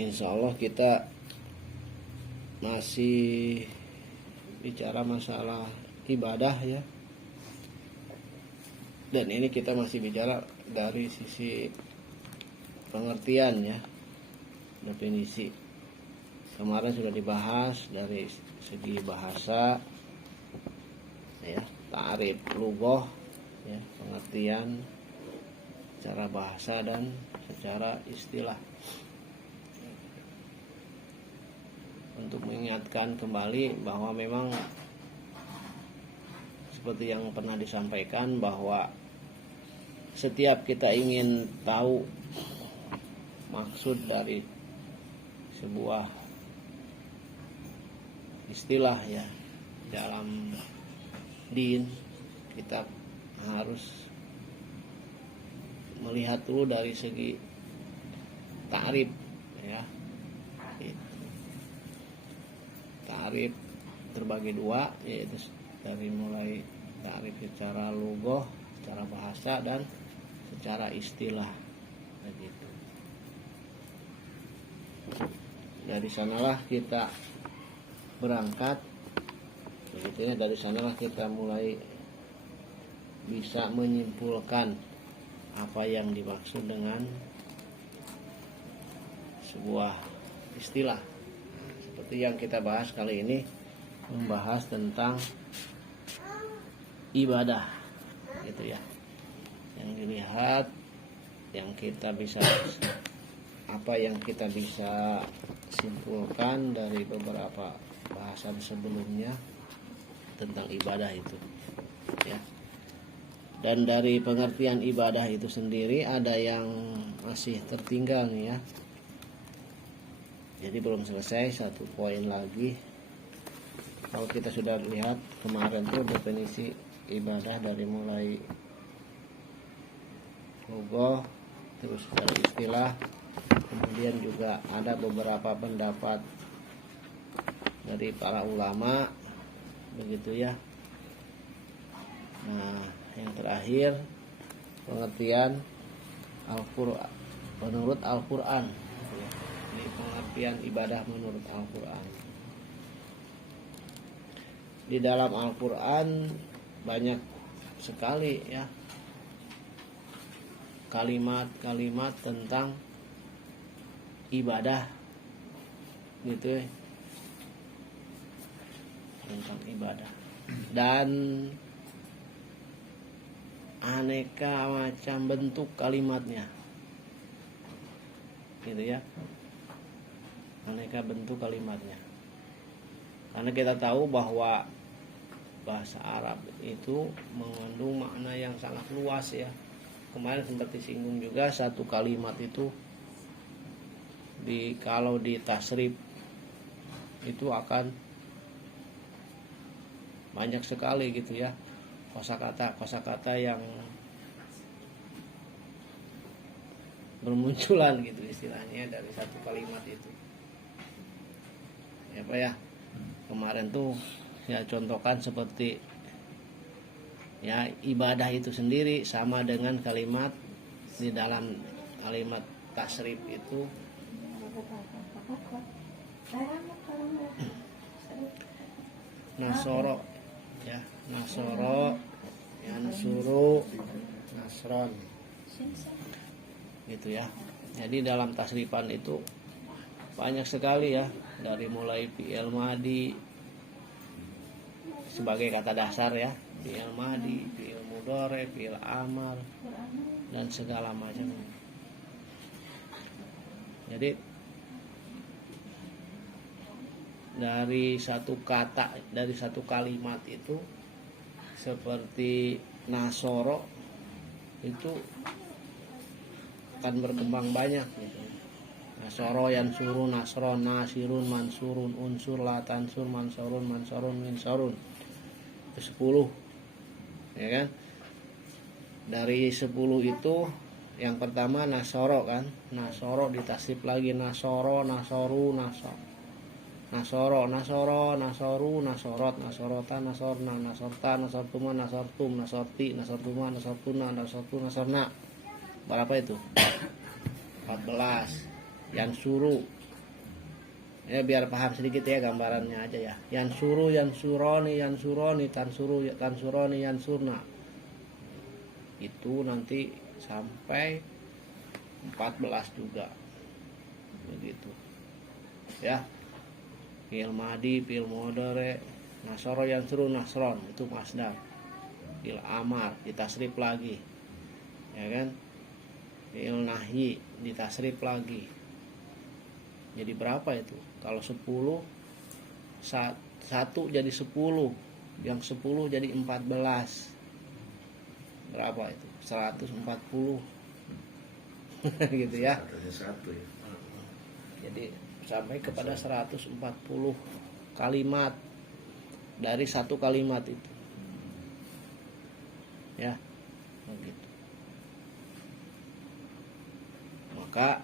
Insya Allah kita masih bicara masalah ibadah ya. Dan ini kita masih bicara dari sisi pengertian ya, definisi. Kemarin sudah dibahas dari segi bahasa ya, ta'rif lughah ya, pengertian secara bahasa dan secara istilah. Untuk mengingatkan kembali bahwa memang seperti yang pernah disampaikan bahwa setiap kita ingin tahu maksud dari sebuah istilah ya dalam din, kita harus melihat dulu dari segi ta'rif ya. Ta'rif terbagi dua, yaitu dari mulai ta'rif secara lughah, secara bahasa, dan secara istilah begitu. Dari sanalah kita berangkat begitu ya, dari sanalah kita mulai bisa menyimpulkan apa yang dimaksud dengan sebuah istilah. Seperti yang kita bahas kali ini, membahas tentang ibadah gitu ya. Yang dilihat, yang kita bisa, apa yang kita bisa simpulkan dari beberapa bahasan sebelumnya tentang ibadah itu ya. Dan dari pengertian ibadah itu sendiri ada yang masih tertinggal nih ya. Jadi belum selesai, satu poin lagi. Kalau kita sudah lihat kemarin tuh definisi ibadah dari mulai lughah, terus dari istilah, kemudian juga ada beberapa pendapat dari para ulama begitu ya. Nah, yang terakhir pengertian Al-Qur'an menurut Al-Qur'an. Ini pengertian ibadah menurut Al-Qur'an. Di dalam Al-Qur'an banyak sekali ya kalimat-kalimat tentang ibadah gitu ya. Tentang ibadah. Dan aneka macam bentuk kalimatnya. Gitu ya. Aneka bentuk kalimatnya. Karena kita tahu bahwa bahasa Arab itu mengandung makna yang sangat luas ya. Kemarin sempat disinggung juga, satu kalimat itu kalau ditasrif itu akan banyak sekali gitu ya. Kosakata yang bermunculan gitu istilahnya dari satu kalimat itu. Ya Pak ya. Kemarin tuh saya contohkan seperti ya, ibadah itu sendiri sama dengan kalimat di dalam kalimat tasrif itu nasoro ya, nasoro, yansuru, nasron gitu ya. Jadi dalam tasrifan itu banyak sekali ya, dari mulai fi'il madi sebagai kata dasar ya, fi'il madi, fi'il mudhari, fi'il amal, dan segala macam. Jadi dari satu kata, dari satu kalimat itu seperti nasoro itu akan berkembang banyak gitu. Nasoro, yansuru, nasron, nasirun, mansurun, unsur, latansur, mansurun, minsurun. Itu 10 ya kan. Dari 10 itu yang pertama nasoro kan, nasoro ditasrif lagi nasoro, nasoru, nasoro, nasoru, nasorot, nasorota, nasorna, nasorta, nasortuma, nasortum, nasorti, nasortuma, nasortuna, nasortu, nasorna. Berapa itu? 14. Yang suruh Ya biar paham sedikit ya gambarannya aja ya. Yansuru, yansuroni, yansuroni, tansuroni, yansurna. Itu nanti sampai 14 juga. Begitu. Ya. Fi'il madi, fi'il mudhari, nasoro yansuru nasron itu masdar. Fi'il amar ditasrif lagi. Ya kan? Fi'il nahyi ditasrif lagi. Jadi berapa itu? Kalau 10 satu jadi 10, yang 10 jadi 14. Berapa itu? 140. Gitu ya. Jadi sampai kepada 140 kalimat dari satu kalimat itu. Ya. Begitu. Maka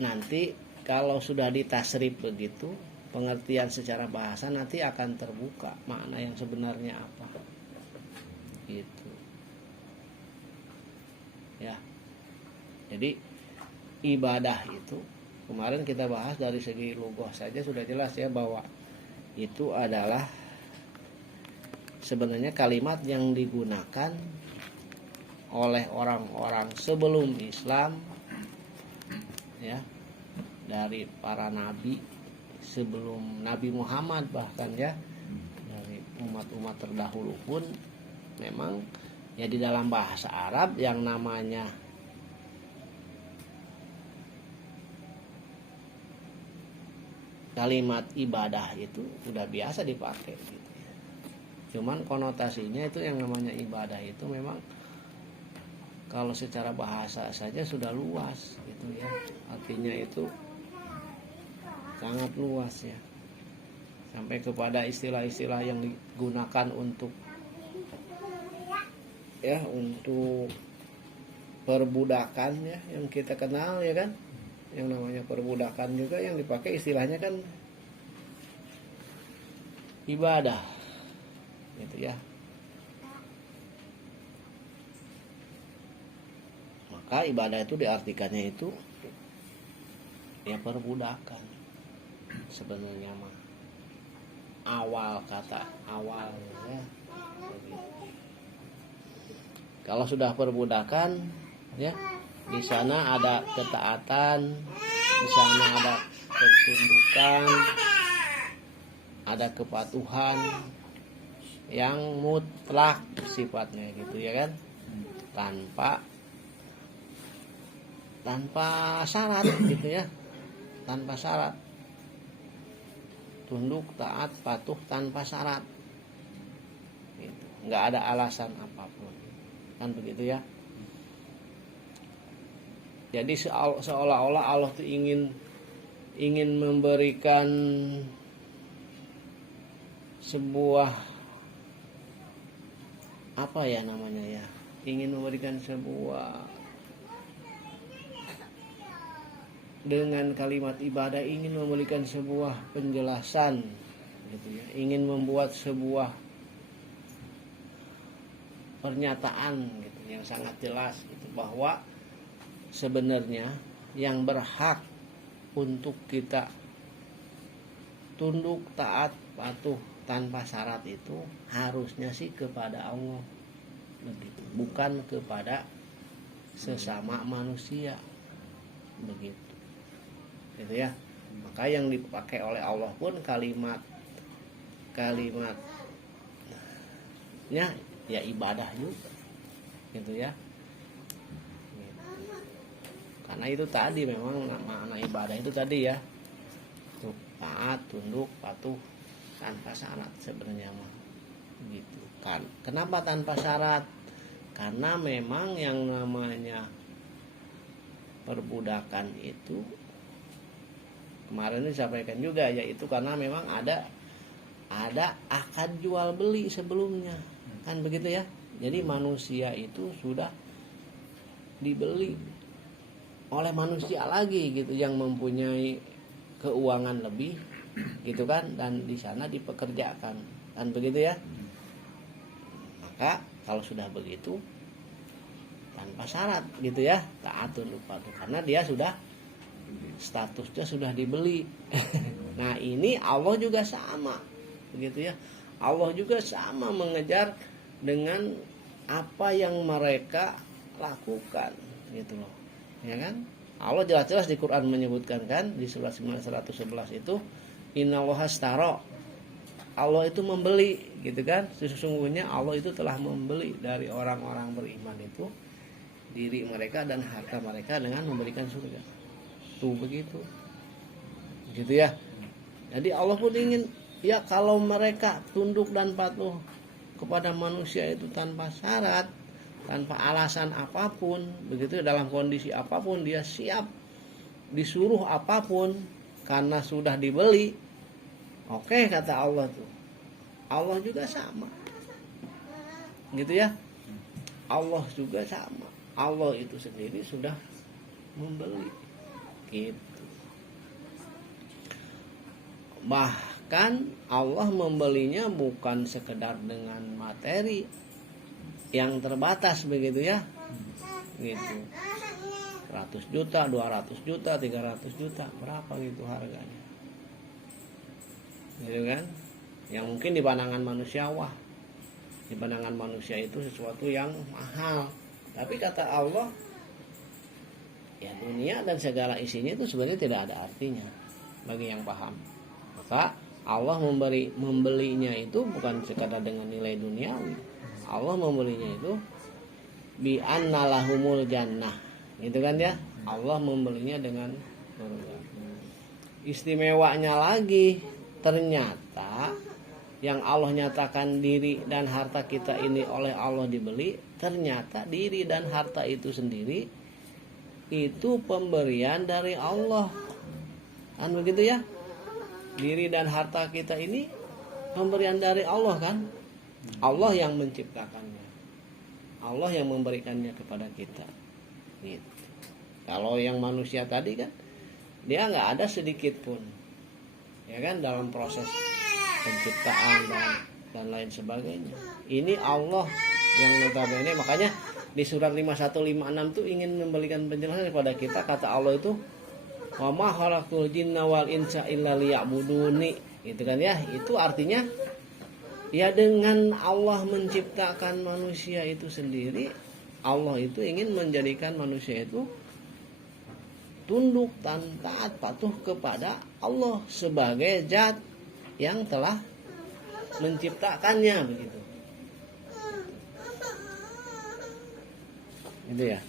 nanti kalau sudah ditasrif begitu, pengertian secara bahasa nanti akan terbuka makna yang sebenarnya apa. Gitu. Ya. Jadi ibadah itu kemarin kita bahas dari segi lugah saja sudah jelas ya bahwa itu adalah sebenarnya kalimat yang digunakan oleh orang-orang sebelum Islam ya, dari para nabi sebelum Nabi Muhammad bahkan ya, dari umat-umat terdahulu pun memang ya di dalam bahasa Arab yang namanya kalimat ibadah itu udah biasa dipakai gitu ya. Cuman konotasinya itu yang namanya ibadah itu memang kalau secara bahasa saja sudah luas gitu ya. Artinya itu sangat luas ya. Sampai kepada istilah-istilah yang digunakan untuk ya, untuk perbudakan ya, yang kita kenal ya kan. Yang namanya perbudakan juga yang dipakai istilahnya kan ibadah. Gitu ya. Maka ibadah itu diartikannya itu ya perbudakan. Sebenarnya mah awal kata awal ya. Kalau sudah perbudakan ya, di sana ada ketaatan, di sana ada ketundukan, ada kepatuhan yang mutlak sifatnya gitu ya kan, tanpa syarat gitu ya, tanpa syarat. Tunduk, taat, patuh tanpa syarat. Gitu. Nggak ada alasan apapun. Kan begitu ya. Jadi seolah-olah Allah tuh ingin memberikan sebuah apa ya namanya ya? Ingin memberikan sebuah dengan kalimat ibadah, ingin memberikan sebuah penjelasan gitu ya, ingin membuat sebuah pernyataan gitu yang sangat jelas gitu, bahwa sebenarnya yang berhak untuk kita tunduk, taat, patuh tanpa syarat itu harusnya sih kepada Allah begitu, bukan kepada sesama manusia begitu. Gitu ya. Maka yang dipakai oleh Allah pun kalimatnya ya ibadah juga. Gitu ya. Gitu. Karena itu tadi memang makna ibadah itu tadi ya. Taat, tunduk, patuh tanpa syarat sebenarnya mah. Gitu kan. Kenapa tanpa syarat? Karena memang yang namanya perbudakan itu kemarin disampaikan juga, yaitu karena memang ada akad jual beli sebelumnya kan begitu ya. Jadi manusia itu sudah dibeli oleh manusia lagi gitu yang mempunyai keuangan lebih gitu kan, dan di sana dipekerjakan kan begitu ya. Maka kalau sudah begitu tanpa syarat gitu ya, taat tunduk patuh karena dia sudah statusnya sudah dibeli. Nah, ini Allah juga sama, begitu ya. Allah juga sama mengejar dengan apa yang mereka lakukan, gitu loh. Ya kan? Allah jelas-jelas di Quran menyebutkan kan di surat 111 itu innallaha ashtara. Allah itu membeli, gitu kan? Sesungguhnya Allah itu telah membeli dari orang-orang beriman itu diri mereka dan harta mereka dengan memberikan surga. Tuh begitu. Gitu ya. Jadi Allah pun ingin ya kalau mereka tunduk dan patuh kepada manusia itu tanpa syarat, tanpa alasan apapun, begitu dalam kondisi apapun dia siap disuruh apapun karena sudah dibeli. Oke, kata Allah tuh. Allah juga sama. Gitu ya. Allah juga sama. Allah itu sendiri sudah membeli. Gitu. Bahkan Allah membelinya bukan sekedar dengan materi yang terbatas begitu ya. Gitu. 100 juta, 200 juta, 300 juta, berapa gitu harganya. Gitu kan? Yang mungkin di pandangan manusia wah. Di pandangan manusia itu sesuatu yang mahal. Tapi kata Allah ya dunia dan segala isinya itu sebenarnya tidak ada artinya bagi yang paham. Maka Allah membelinya itu bukan sekadar dengan nilai duniawi. Allah membelinya itu bi anna lahumul jannah. Gitu kan ya? Allah membelinya dengan surga. Istimewanya lagi, ternyata yang Allah nyatakan diri dan harta kita ini oleh Allah dibeli, ternyata diri dan harta itu sendiri itu pemberian dari Allah. Kan begitu ya? Diri dan harta kita ini pemberian dari Allah kan? Allah yang menciptakannya. Allah yang memberikannya kepada kita. Gitu. Kalau yang manusia tadi kan dia nggak ada sedikit pun, ya kan, dalam proses penciptaan dan lain sebagainya. Ini Allah yang notabene, makanya di surat 5156 tuh ingin memberikan penjelasan kepada kita. Kata Allah itu wa ma khalaqtul jinna wal insa illa liya'buduni, gitu kan ya. Itu artinya ya dengan Allah menciptakan manusia itu sendiri, Allah itu ingin menjadikan manusia itu tunduk dan taat patuh kepada Allah sebagai zat yang telah menciptakannya begitu. Gitu ya.